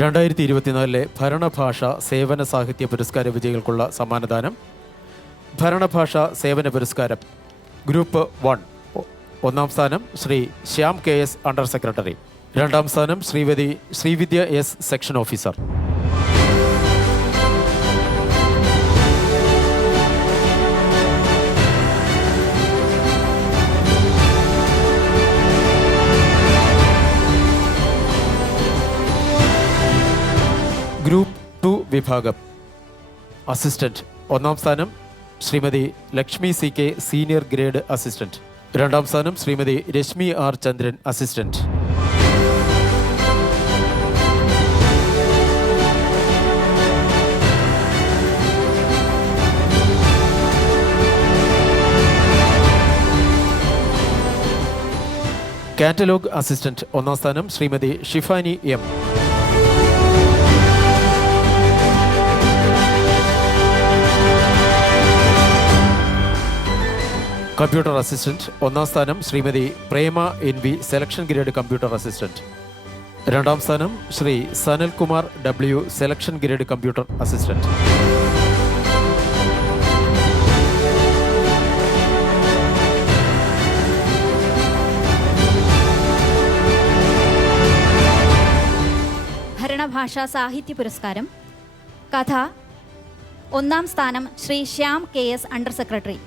2024 ഭരണഭാഷ സേവന സാഹിത്യ പുരസ്കാര വിജയികൾക്കുള്ള സമ്മാനദാനം. ഭരണഭാഷ സേവന പുരസ്കാരം ഗ്രൂപ്പ് 1 ഒന്നാം സ്ഥാനം Shri Shyam KS under secretary. രണ്ടാം സ്ഥാനം Shrimati Srividya S section officer. Group 2 വിഭാഗം അസിസ്റ്റന്റ്. ഒന്നാം സ്ഥാനം Shrimati Lakshmi CK senior grade assistant. രണ്ടാം സ്ഥാനം Shrimati Reshmi R Chandran assistant. Catalogue assistant. ഒന്നാം സ്ഥാനം Shrimati Shifani M. Computer assistant. ഒന്നാം സ്ഥാനം Shrimati Prema NV selection grade computer assistant. രണ്ടാം സ്ഥാനം Shri Sanalkumar W selection grade computer assistant. ഭരണഭാഷാ സാഹിത്യ പുരസ്കാരം കഥ. ഒന്നാം സ്ഥാനം Shri Shyam KS under secretary.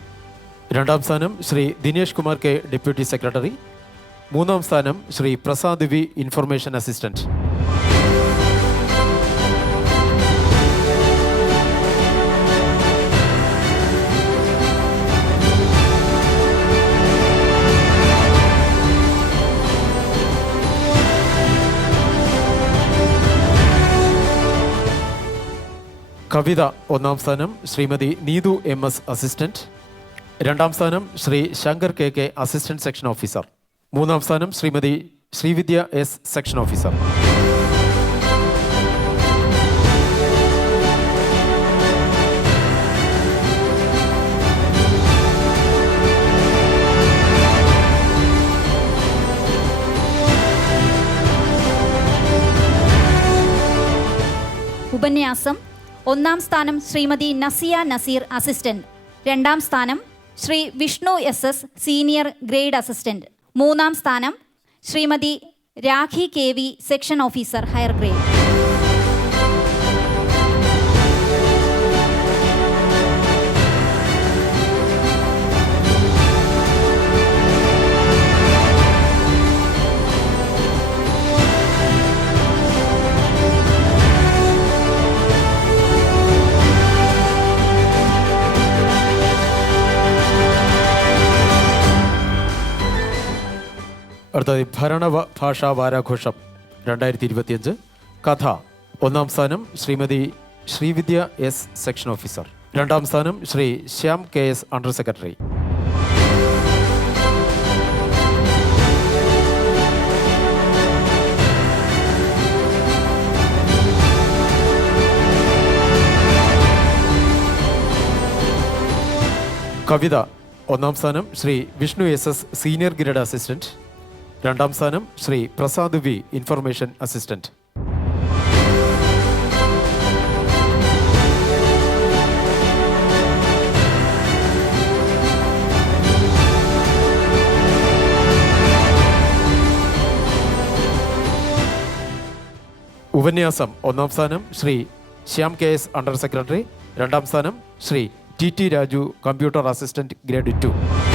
രണ്ടാം സ്ഥാനം Shri Dinesh Kumar K deputy secretary. മൂന്നാം സ്ഥാനം Shri Prasad V information assistant. കവിത. ഒന്നാം സ്ഥാനം ശ്രീമതി നീതു MS അസിസ്റ്റന്റ്. രണ്ടാം സ്ഥാനം Shri Shankar KK assistant section officer. മൂന്നാം സ്ഥാനം Shrimati Srividya S section officer. ഉപന്യാസം. ഒന്നാം സ്ഥാനം ശ്രീമതി നസിയ നസീർ അസിസ്റ്റന്റ്. രണ്ടാം സ്ഥാനം Shri Vishnu SS senior grade assistant. മൂന്നാം സ്ഥാനം Shrimati Rakhi KV section officer higher grade. അടുത്തത് ഭരണഭാഷാ വാരാഘോഷം 2025 കഥ. ഒന്നാം സ്ഥാനം Shrimati Srividya S section officer. രണ്ടാം സ്ഥാനം Shri Shyam KS under secretary. കവിത. ഒന്നാം സ്ഥാനം Shri Vishnu SS senior grade assistant. രണ്ടാം സ്ഥാനം Shri Prasad V information assistant. ഉപന്യാസം. ഒന്നാം സ്ഥാനം Shri Shyam KS under secretary. രണ്ടാം സ്ഥാനം Shri TT Raju computer assistant grade 2.